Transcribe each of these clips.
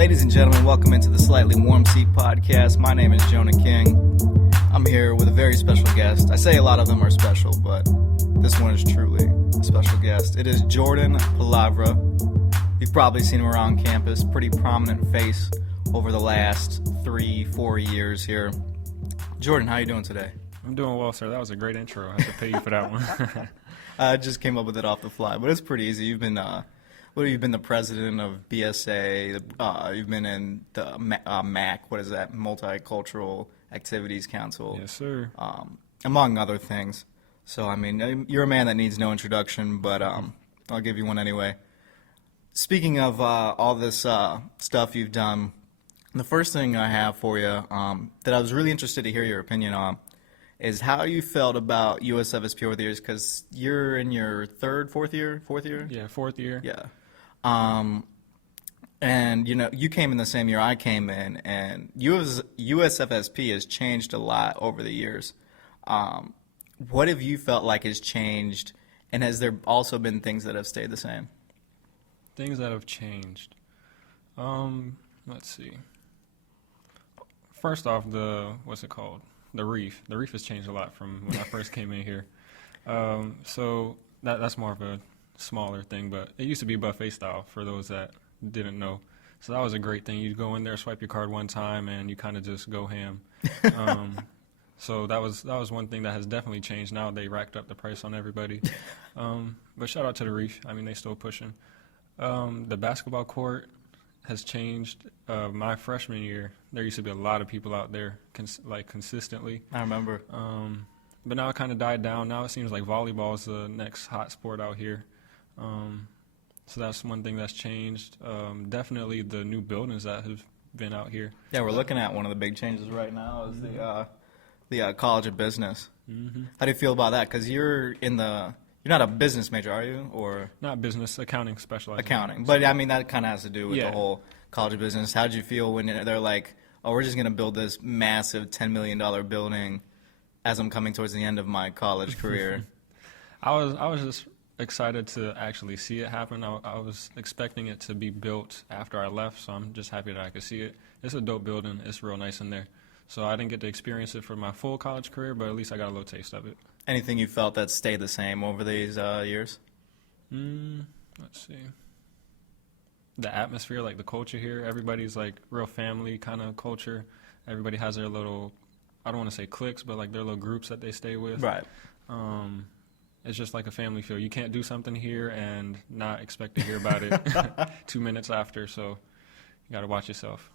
Ladies and gentlemen, welcome into the Slightly Warm Seat Podcast. My name is Jonah King. I'm here with a very special guest. I say a lot of them are special, but this one is truly a special guest. It is Jordan Palavra. You've probably seen him around campus. Pretty prominent face over the last 3-4 years here. Jordan, how are you doing today? I'm doing well, sir. That was a great intro. I have to pay you for that one. I just came up with it off the fly, but it's pretty easy. You've been the president of BSA. You've been in the MAC. What is that? Multicultural Activities Council. Yes, sir. Among other things. So, I mean, you're a man that needs no introduction, but I'll give you one anyway. Speaking of all this stuff you've done, the first thing I have for you that I was really interested to hear your opinion on is how you felt about USFSP over the years, because you're in your fourth year? Yeah, fourth year. Yeah. And, you know, you came in the same year I came in, and USFSP has changed a lot over the years. What have you felt like has changed, and has there also been things that have stayed the same? Things that have changed. Let's see. First off, what's it called? The reef. The reef has changed a lot from when I first came in here. So that's more of a smaller thing, but it used to be buffet style for those that didn't know. So that was a great thing. You'd go in there, swipe your card one time, and you kind of just go ham. So that was one thing that has definitely changed. Now they racked up the price on everybody. But shout out to the reef. I mean, they still pushing. The basketball court has changed. My freshman year, there used to be a lot of people out there, consistently. I remember. But now it kind of died down. Now it seems like volleyball is the next hot sport out here. So that's one thing that's changed. Definitely the new buildings that have been out here. Yeah, we're looking at one of the big changes right now is the College of Business. Mm-hmm. How do you feel about that? Because you're not a business major, are you? Or not business, accounting specialized. Accounting. But, I mean, that kind of has to do with the whole College of Business. How did you feel when they're like, oh, we're just going to build this massive $10 million building as I'm coming towards the end of my college career? I was just excited to actually see it happen. I was expecting it to be built after I left, so I'm just happy that I could see it. It's a dope building. It's real nice in there. So I didn't get to experience it for my full college career, but at least I got a little taste of it. Anything you felt that stayed the same over these years? Let's see. The atmosphere, like the culture here, everybody's like real family kind of culture. Everybody has their little, I don't want to say cliques, but like their little groups that they stay with. Right. It's just like a family feel. You can't do something here and not expect to hear about it 2 minutes after, so you got to watch yourself.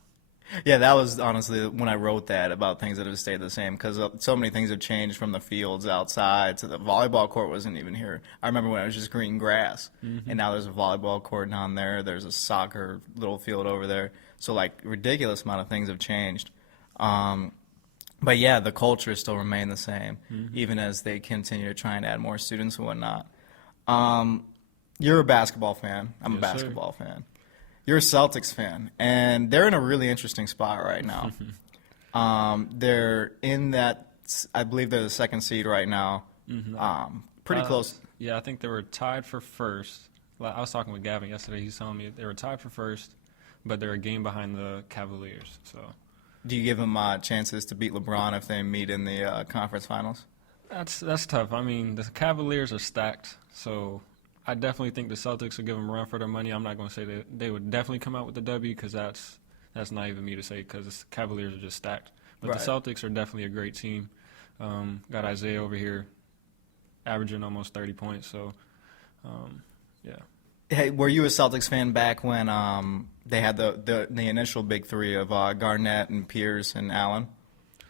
Yeah, that was honestly when I wrote that about things that have stayed the same, because so many things have changed from the fields outside to the volleyball court wasn't even here. I remember when it was just green grass, and now there's a volleyball court down there. There's a soccer little field over there. So, like, ridiculous amount of things have changed. But, yeah, the culture still remained the same, even as they continue to try and add more students and whatnot. You're a basketball fan. I'm a basketball fan. You're a Celtics fan, and they're in a really interesting spot right now. They're in that, I believe they're the second seed right now. Pretty close. Yeah, I think they were tied for first. I was talking with Gavin yesterday. He's telling me they were tied for first, but they're a game behind the Cavaliers. So, do you give them chances to beat LeBron if they meet in the conference finals? That's tough. I mean, the Cavaliers are stacked, so I definitely think the Celtics will give them a run for their money. I'm not going to say that they would definitely come out with the W, because that's not even me to say, because the Cavaliers are just stacked. But the Celtics are definitely a great team. Got Isaiah over here averaging almost 30 points. So, yeah. Hey, were you a Celtics fan back when they had the initial big three of Garnett and Pierce and Allen?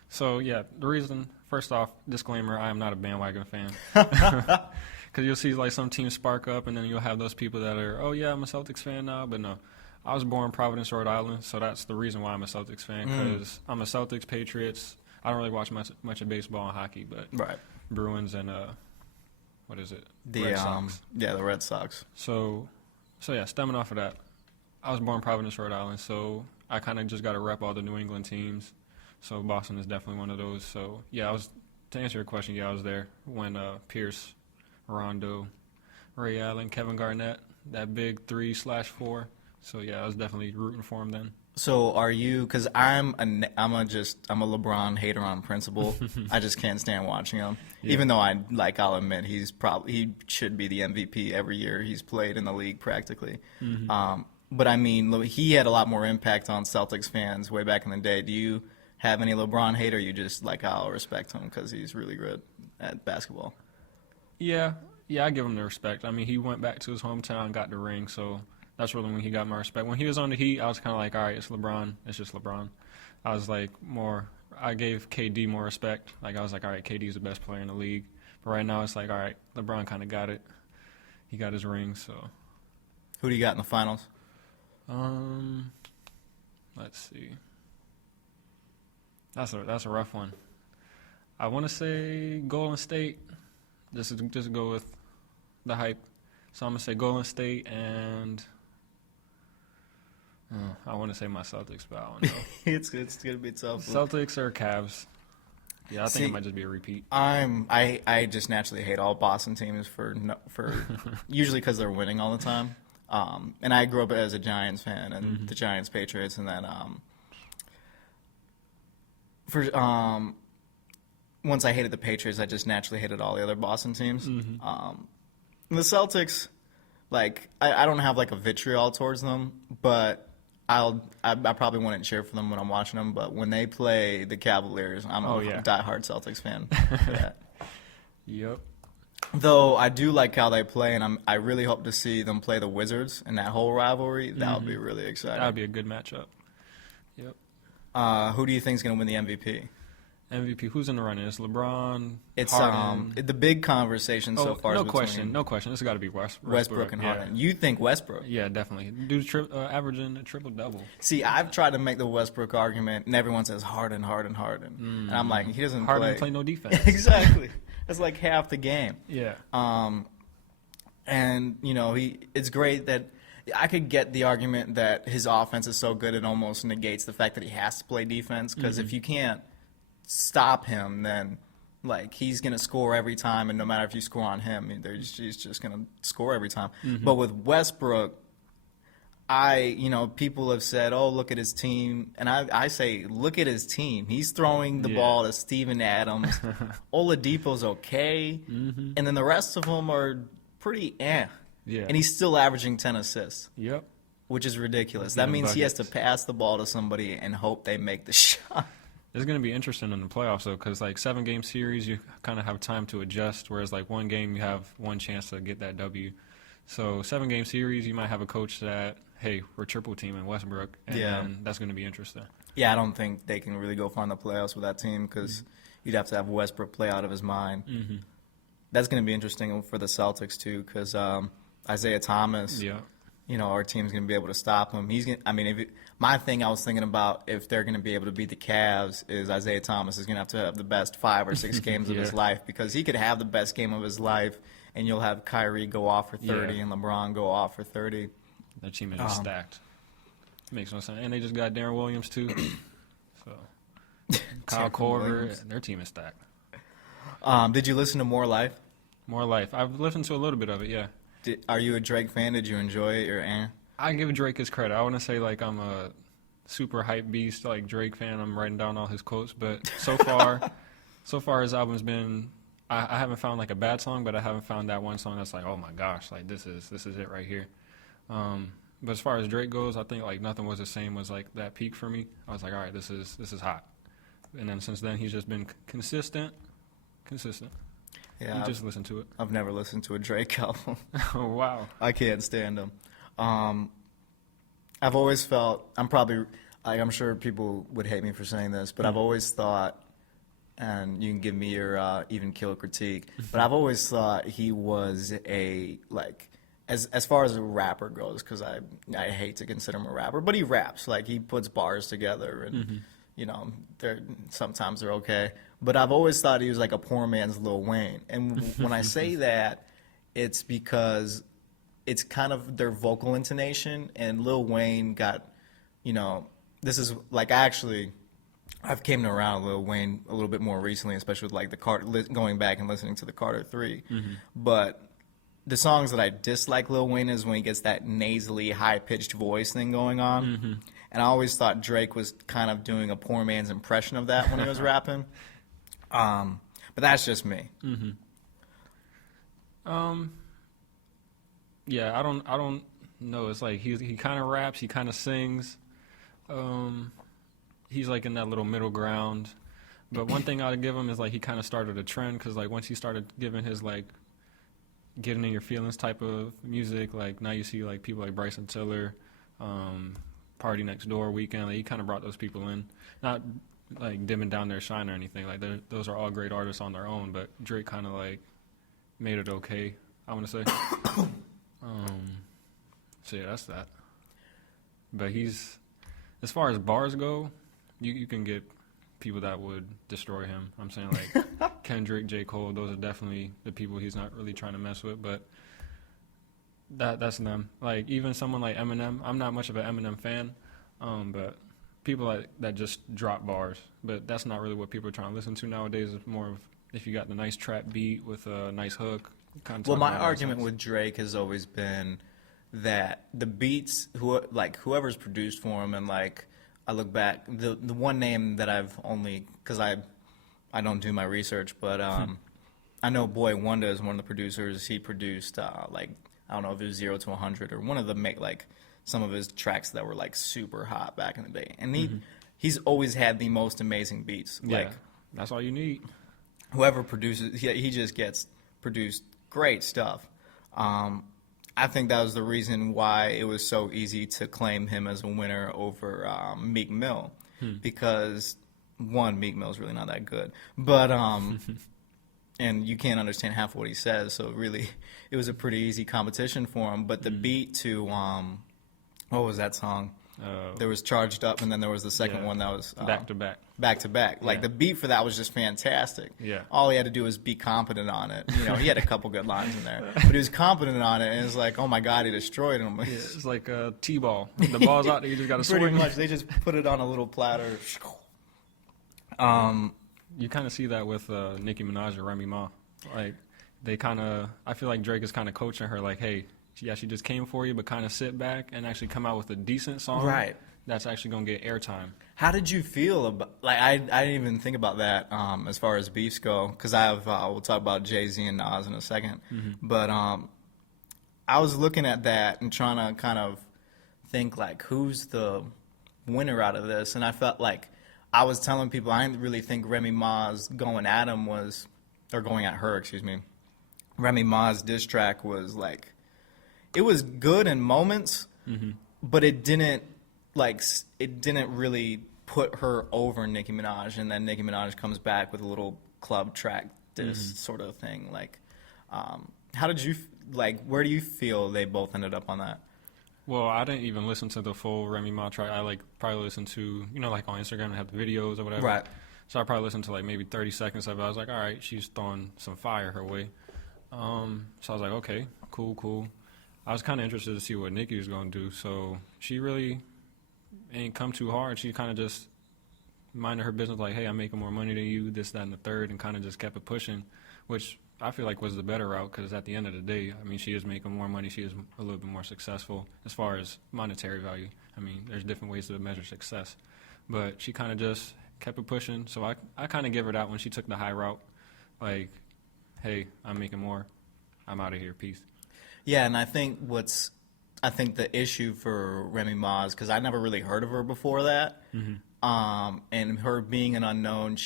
So, yeah, the reason, first off, disclaimer, I am not a bandwagon fan. Because you'll see like some teams spark up, and then you'll have those people that are, oh, yeah, I'm a Celtics fan now. But no, I was born in Providence, Rhode Island, so that's the reason why I'm a Celtics fan, because I'm a Celtics, Patriots. I don't really watch much of baseball and hockey, but Bruins and, what is it? Red Sox. Yeah, the Red Sox. So yeah, stemming off of that, I was born in Providence, Rhode Island, so I kind of just got to rep all the New England teams. So Boston is definitely one of those. So, yeah, to answer your question, yeah, I was there when Pierce, Rondo, Ray Allen, Kevin Garnett, that big 3/4. So, yeah, I was definitely rooting for him then. So are you? Because I'm a LeBron hater on principle. I just can't stand watching him. Yeah. Even though I'll admit he should be the MVP every year he's played in the league practically. But I mean, he had a lot more impact on Celtics fans way back in the day. Do you have any LeBron hate, or you just I'll respect him because he's really good at basketball? Yeah, I give him the respect. I mean, he went back to his hometown, got the ring, so that's really when he got my respect. When he was on the Heat, I was kind of like, all right, it's LeBron. It's just LeBron. I was like I gave KD more respect. I was like, all right, KD's the best player in the league. But right now it's like, all right, LeBron kind of got it. He got his ring, so. Who do you got in the finals? Let's see. That's a rough one. I want to say Golden State. Just go with the hype. So I'm gonna say Golden State and I want to say my Celtics, but I don't know. It's gonna be tough. Celtics or Cavs. Yeah, I think it might just be a repeat. I just naturally hate all Boston teams for usually because they're winning all the time. And I grew up as a Giants fan and the Giants, Patriots, and then once I hated the Patriots, I just naturally hated all the other Boston teams. The Celtics, I don't have a vitriol towards them, but I probably wouldn't cheer for them when I'm watching them. But when they play the Cavaliers, I'm a diehard Celtics fan. For that. Yep. Though I do like how they play, and I really hope to see them play the Wizards in that whole rivalry. That would be really exciting. That would be a good matchup. Yep. Who do you think is going to win the MVP? MVP, who's in the running? It's LeBron. It's Harden. the big conversation so far. No is question. This has got to be Westbrook and Harden. You think Westbrook? Yeah, definitely. Dude, averaging a triple double. See, I've tried to make the Westbrook argument, and everyone says Harden, and I'm like, he doesn't play no defense. Exactly. That's like half the game. Yeah. And it's great that I could get the argument that his offense is so good it almost negates the fact that he has to play defense, because if you can't stop him, then he's gonna score every time, and no matter if you score on him, he's just gonna score every time. But with Westbrook, people have said, oh, look at his team, and I say, look at his team. He's throwing the ball to Steven Adams. Oladipo's okay, and then the rest of them are pretty Yeah. And he's still averaging 10 assists. Yep. Which is ridiculous. That means he has to pass the ball to somebody and hope they make the shot. It's going to be interesting in the playoffs, though, because 7-game series, you kind of have time to adjust, whereas one game you have one chance to get that W. So 7-game series, you might have a coach that, hey, we're triple teaming Westbrook, and that's going to be interesting. Yeah, I don't think they can really go far in the playoffs with that team, because you'd have to have Westbrook play out of his mind. That's going to be interesting for the Celtics too, because Isaiah Thomas. Yeah. Our team's going to be able to stop him. My thing I was thinking about, if they're going to be able to beat the Cavs, is Isaiah Thomas is going to have the best 5 or 6 games of his life, because he could have the best game of his life, and you'll have Kyrie go off for 30 and LeBron go off for 30. Their team is just stacked. Makes no sense. And they just got Darren Williams, too. So Kyle Korver, their team is stacked. Did you listen to More Life? More Life. I've listened to a little bit of it, yeah. Are you a Drake fan? Did you enjoy it, or I give Drake his credit. I want to say I'm a super hype beast, Drake fan. I'm writing down all his quotes, but so far his album's been. I haven't found a bad song, but I haven't found that one song that's oh my gosh, this is it right here. But as far as Drake goes, I think Nothing Was the Same was that peak for me. I was all right, this is hot. And then since then he's just been consistent. Yeah, you just listen to it. I've never listened to a Drake album. Oh, wow. I can't stand him. I've always felt, I'm sure people would hate me for saying this, but I've always thought, and you can give me your even kill critique, but I've always thought he was as far as a rapper goes, because I hate to consider him a rapper, but he raps. He puts bars together, and sometimes they're okay. But I've always thought he was a poor man's Lil Wayne. And when I say that, it's because it's kind of their vocal intonation. And Lil Wayne got, this is I've came to around Lil Wayne a little bit more recently, especially with the Carter, going back and listening to the Carter 3. But the songs that I dislike Lil Wayne is when he gets that nasally, high-pitched voice thing going on. and I always thought Drake was kind of doing a poor man's impression of that when he was rapping. But that's just me. Yeah, I don't know. It's like he kind of raps, he kind of sings. He's like in that little middle ground. But one thing I'd give him is like he kind of started a trend, because like once he started giving his like getting in your feelings type of music, like now you see like people like Bryson Tiller, Party Next Door, Weeknd, like he kind of brought those people in, not like dimming down their shine or anything. Like those are all great artists on their own, but Drake kind of like made it okay, I want to say. So yeah, that's that. But he's, as far as bars go, you can get people that would destroy him. I'm saying like Kendrick, J. Cole, those are definitely the people he's not really trying to mess with, but that's them. Like even someone like Eminem, I'm not much of an Eminem fan, but people like that just drop bars, but that's not really what people are trying to listen to nowadays. It's more of if you got the nice trap beat with a nice hook. Well, my argument with Drake has always been that the beats, whoever's produced for him, and like I look back, the one name that I've only, because I don't do my research, but I know Boy Wonder is one of the producers. He produced like, I don't know if it was 0 to 100 or one of the like some of his tracks that were like super hot back in the day, and he's always had the most amazing beats. Yeah, like that's all you need. Whoever produces, he just gets produced great stuff. I think that was the reason why it was so easy to claim him as a winner over Meek Mill, because one, Meek Mill's really not that good, but and you can't understand half of what he says, so really it was a pretty easy competition for him. But the beat to what was that song? There was Charged Up, and then there was the second one that was Back to Back. Back to Back. Like the beat for that was just fantastic. Yeah. All he had to do was be competent on it. You know, he had a couple good lines in there, but he was competent on it, and it's like, oh my God, he destroyed him. Yeah, it's like a T-ball. The ball's out there, you just got to swing. Pretty much, they just put it on a little platter. You kind of see that with Nicki Minaj or Remy Ma. Like they kind of, I feel like Drake is kind of coaching her, like, hey, yeah, she just came for you, but kind of sit back and actually come out with a decent song. Right. That's actually going to get airtime. How did you feel about, like, I didn't even think about that as far as beefs go, because we'll talk about Jay-Z and Nas in a second. But I was looking at that and trying to kind of think, like, who's the winner out of this? And I felt like I was telling people I didn't really think Remy Ma's going at him was, or going at her, excuse me. Remy Ma's diss track was, like, it was good in moments, but it didn't really put her over Nicki Minaj, and then Nicki Minaj comes back with a little club track diss sort of thing. Like, how did you, like, where do you feel they both ended up on that? Well, I didn't even listen to the full Remy Ma track. I like probably listened to, you know, like on Instagram they have the videos or whatever. Right. So I probably listened to like maybe 30 seconds of it. I was like, all right, she's throwing some fire her way. So I was like, okay, cool. I was kind of interested to see what Nicki was going to do. So she really ain't come too hard. She kind of just minded her business, like, hey, I'm making more money than you, this, that, and the third, and kind of just kept it pushing, which I feel like was the better route, because at the end of the day, I mean, she is making more money. She is a little bit more successful as far as monetary value. I mean, there's different ways to measure success. But she kind of just kept it pushing. So I kind of give her that when she took the high route, like, hey, I'm making more. I'm out of here. Peace. Yeah, and I think the issue for Remy Ma is because I never really heard of her before that, and her being an unknown,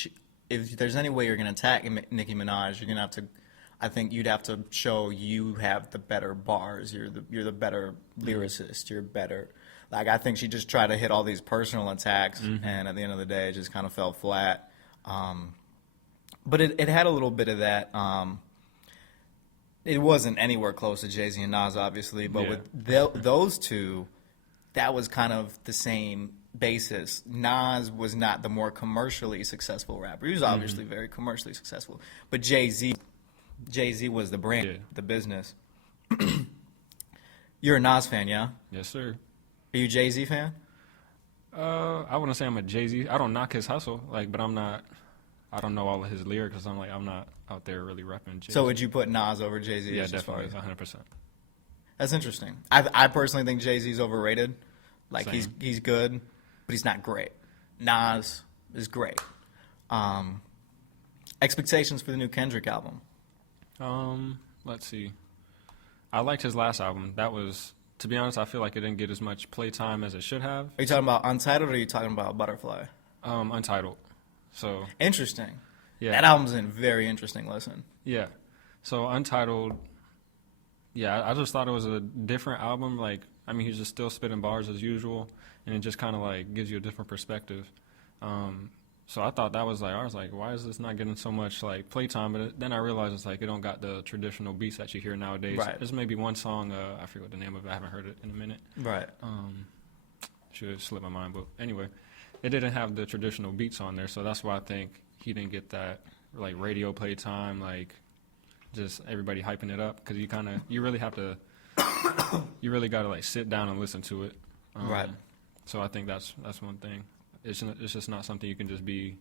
if there's any way you're going to attack Nicki Minaj, you're going to have to, I think you'd have to show you have the better bars, you're the better lyricist, you're better. Like, I think she just tried to hit all these personal attacks, and at the end of the day, it just kind of fell flat. But it had a little bit of that. It wasn't anywhere close to Jay-Z and Nas, obviously, but with those two, that was kind of the same basis. Nas was not the more commercially successful rapper. He was obviously very commercially successful. But Jay-Z was the brand, the business. You're a Nas fan, yeah? Yes, sir. Are you a Jay-Z fan? I wouldn't say I'm a Jay-Z. I don't knock his hustle, like, but I don't know all of his lyrics, because I'm not out there really repping Jay-Z. So would you put Nas over Jay-Z? Yeah, definitely, 100%. That's interesting. I personally think Jay-Z's overrated. Like, Same. he's good, but he's not great. Nas is great. Expectations for the new Kendrick album? Let's see. I liked his last album. That was, to be honest, I feel like it didn't get as much playtime as it should have. Are you talking about Untitled or are you talking about Butterfly? Untitled. So interesting. yeah, that album's a very interesting listen. Yeah. So Untitled, yeah, I just thought it was a different album. Like, I mean, he's just still spitting bars as usual, and it just kind of like gives you a different perspective. So I thought that was like, I was like, why is this not getting so much like playtime? But then I realized it's like it don't got the traditional beats that you hear nowadays. Right. There's maybe one song, I forget what the name of it. I haven't heard it in a minute. Right. Should have slipped my mind, but anyway, it didn't have the traditional beats on there, so that's why I think he didn't get that like radio playtime, like just everybody hyping it up, because you really have to, you really got to like sit down and listen to it. Right. So I think that's one thing. It's just not something you can just be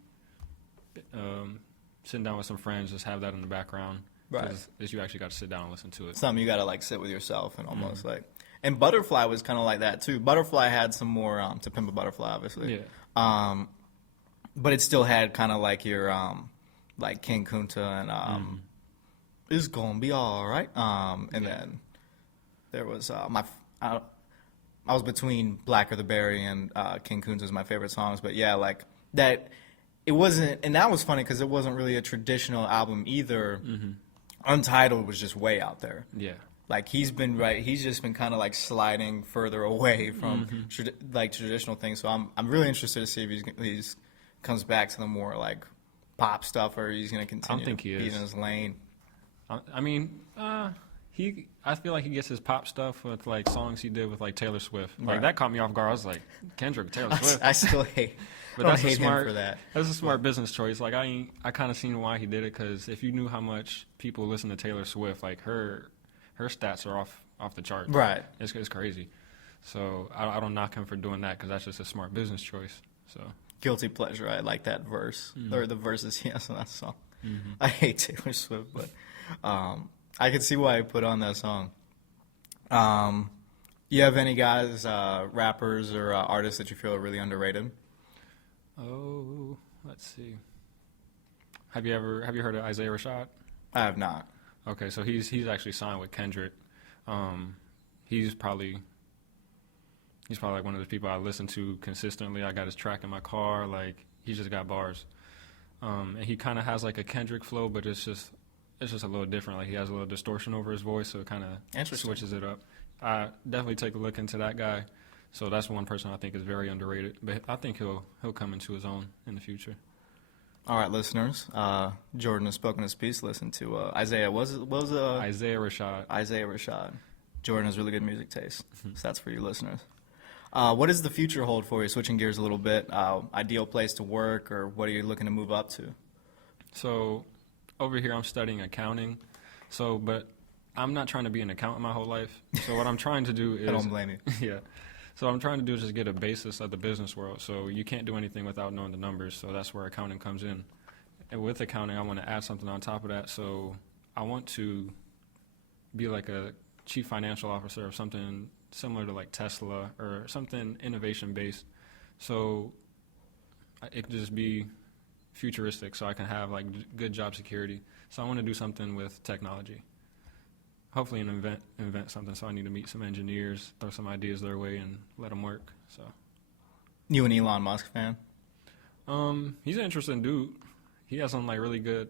sitting down with some friends, just have that in the background. Right. Is you actually got to sit down and listen to it. Something you got to like sit with yourself and almost like. And Butterfly was kind of like that too. Butterfly had some more To Pimp a Butterfly, obviously. Yeah. But it still had kind of like your like King Kunta and It's Gonna Be Alright. And then there was I was between Blacker the Berry and King Kunta's my favorite songs, but yeah, like that. It wasn't, and that was funny because it wasn't really a traditional album either. Untitled was just way out there. Yeah. Like he's just been kind of like sliding further away from like traditional things. So I'm really interested to see if he's comes back to the more like pop stuff, or he's going to continue to be in his lane. I mean, I feel like he gets his pop stuff with like songs he did with like Taylor Swift. Like that caught me off guard. I was like, Kendrick, Taylor Swift. I still hate. But I that's hate smart, him for that. That's a smart business choice. Like I kind of seen why he did it, because if you knew how much people listen to Taylor Swift, like her stats are off the charts. Right. It's crazy. So I don't knock him for doing that, because that's just a smart business choice. So Guilty pleasure. I like that verse or the verses he has on that song. I hate Taylor Swift, but I can see why he put on that song. You have any guys, rappers or artists that you feel are really underrated? Oh, let's see. Have you heard of Isaiah Rashad? I have not. Okay, so he's actually signed with Kendrick. He's probably like one of the people I listen to consistently. I got his track in my car. Like, he just got bars. And he kind of has like a Kendrick flow, but it's just a little different. Like, he has a little distortion over his voice, so it kind of switches it up. I definitely take a look into that guy. So that's one person I think is very underrated. But I think he'll come into his own in the future. All right, listeners. Jordan has spoken his piece. Listen to Isaiah. Isaiah Rashad. Isaiah Rashad. Jordan has really good music taste. So that's for you listeners. What does the future hold for you? Switching gears a little bit. Ideal place to work, or what are you looking to move up to? So over here I'm studying accounting. But I'm not trying to be an accountant my whole life. So what I'm trying to do is... I don't blame you. Yeah. So what I'm trying to do is just get a basis of the business world. So you can't do anything without knowing the numbers. So that's where accounting comes in. And with accounting, I want to add something on top of that. So I want to be like a chief financial officer of something similar to like Tesla, or something innovation-based. So it could just be futuristic, so I can have like good job security. So I want to do something with technology. Hopefully invent something. So I need to meet some engineers, throw some ideas their way, and let them work. So, You an Elon Musk fan? He's an interesting dude. He has some like really good,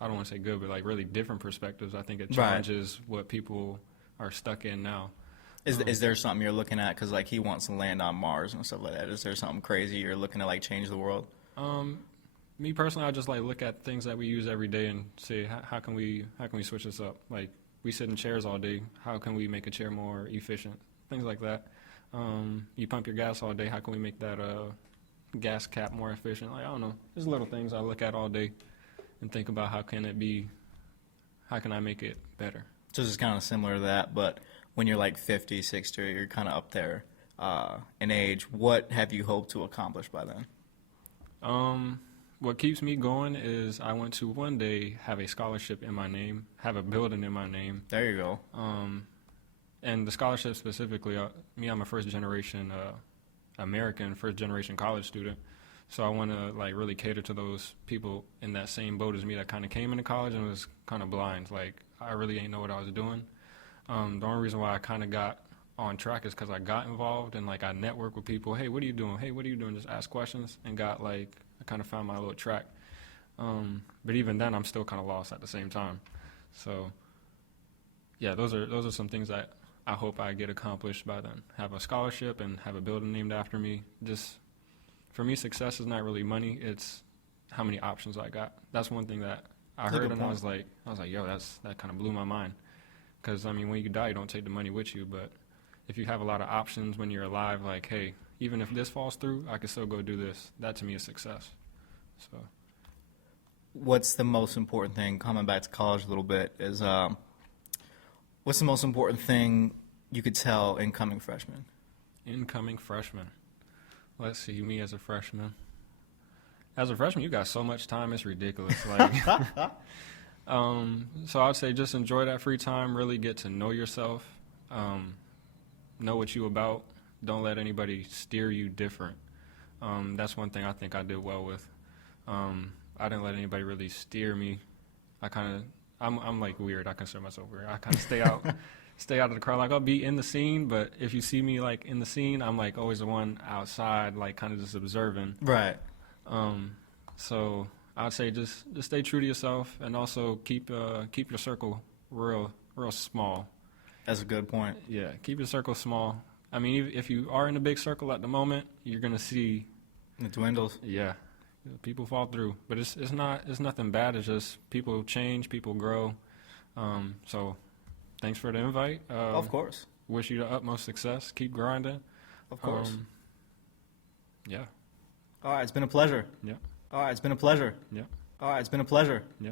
I don't want to say good, but like really different perspectives. I think it challenges what people are stuck in now. Is there something you're looking at? Because like he wants to land on Mars and stuff like that. Is there something crazy you're looking to like change the world? Me personally, I just like look at things that we use every day and say, how can we switch this up? Like, we sit in chairs all day. How can we make a chair more efficient? Things like that. You pump your gas all day. How can we make that gas cap more efficient? Like, I don't know. There's little things I look at all day and think about how can I make it better? So it's kind of similar to that, but when you're like 50, 60, you're kind of up there in age. What have you hoped to accomplish by then? What keeps me going is I want to one day have a scholarship in my name, have a building in my name. There you go. And the scholarship specifically, I'm a first generation American first generation college student. So I want to like really cater to those people in that same boat as me that kind of came into college and was kind of blind. Like I really ain't know what I was doing. The only reason why I kind of got on track is because I got involved and like I networked with people. Hey, what are you doing? Hey, what are you doing? Just ask questions and got like I kind of found my little track. But even then, I'm still kind of lost at the same time. So yeah, those are some things that I hope I get accomplished by then. Have a scholarship and have a building named after me. Just for me, success is not really money. It's how many options I got. That's one thing that I heard, and I was like, yo, that kind of blew my mind. Because I mean, when you die, you don't take the money with you. But if you have a lot of options when you're alive, like, hey, even if this falls through, I can still go do this. That to me is success. So, What's the most important thing, coming back to college a little bit, is what's the most important thing you could tell incoming freshmen? Incoming freshman. Let's see, me as a freshman. As a freshman, you got so much time, it's ridiculous. Like, so I'd say just enjoy that free time, really get to know yourself, know what you about. Don't let anybody steer you different. That's one thing I think I did well with. I didn't let anybody really steer me. I'm like weird. I consider myself weird. I kind of stay out of the crowd. Like I'll be in the scene, but if you see me like in the scene, I'm like always the one outside, like kind of just observing. Right. So I'd say just stay true to yourself, and also keep your circle real small. That's a good point. Yeah, keep your circle small. I mean, if you are in a big circle at the moment, you're gonna see It dwindles. Yeah, people fall through, but it's nothing bad. It's just people change, people grow. So thanks for the invite. Of course. Wish you the utmost success. Keep grinding. Of course. Yeah. All right, it's been a pleasure. Yeah. All right, it's been a pleasure. Yeah. All right, it's been a pleasure. Yeah.